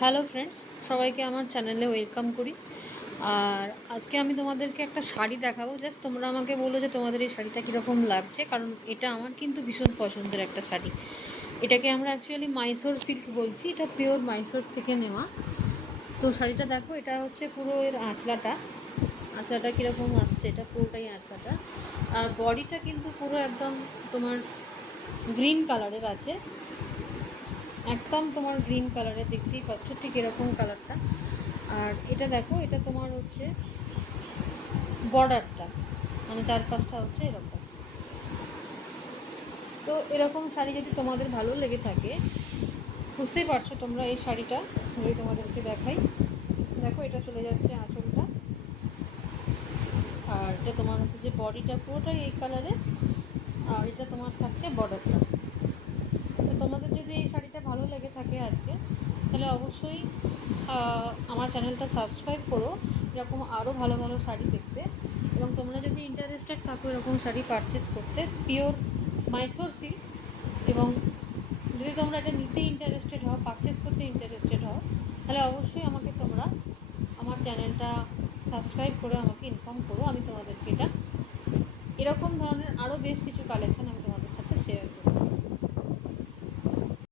Hello friends, সবাইকে আমার চ্যানেলে ওয়েলকাম করি। আর আজকে আমি তোমাদেরকে একটা শাড়ি দেখাবো। জাস্ট তোমরা আমাকে বলো যে তোমাদের এই শাড়িটা কীরকম লাগছে, কারণ এটা আমার কিন্তু ভীষণ পছন্দের একটা শাড়ি। এটাকে আমরা অ্যাকচুয়ালি মাইসোর সিল্ক বলছি, এটা পিওর মাইসোর থেকে নেওয়া। তো শাড়িটা দেখো, এটা হচ্ছে পুরো এর আঁচলাটা কীরকম আসছে, এটা পুরোটাই আঁচলাটা। আর বডিটা কিন্তু পুরো একদম তোমার গ্রিন কালারের আছে, একদম তোমার গ্রিন কালারের, দেখতেই পাচ্ছ ঠিক এরকম কালারটা। আর এটা দেখো, এটা তোমার হচ্ছে বর্ডারটা, মানে চারপাশটা হচ্ছে এরকম। তো এরকম শাড়ি যদি তোমাদের ভালো লেগে থাকে, বুঝতেই পারছো তোমরা এই শাড়িটা যদি তোমাদেরকে দেখাই, দেখো এটা চলে যাচ্ছে আঁচলটা। আর এটা তোমার হচ্ছে যে বডিটা পুরোটাই এই কালারের, আর এটা তোমার থাকছে বর্ডারটা। তো তোমাদের যদি এই শাড়িটা ভালো লেগে থাকে আজকে, তাহলে অবশ্যই আমার চ্যানেলটা সাবস্ক্রাইব করো এরকম আরও ভালো ভালো শাড়ি দেখতে। এবং তোমরা যদি ইন্টারেস্টেড থাকো এরকম শাড়ি পারচেস করতে, পিওর মাইসোর সিল্ক, এবং যদি তোমরা এটা নিতে ইন্টারেস্টেড হও, পারচেস করতে ইন্টারেস্টেড হও, তাহলে অবশ্যই আমাকে তোমরা আমার চ্যানেলটা সাবস্ক্রাইব করে আমাকে ইনফর্ম করো। আমি তোমাদেরকে এটা এরকম ধরনের আরও বেশ কিছু কালেকশান আমি তোমাদের সাথে শেয়ার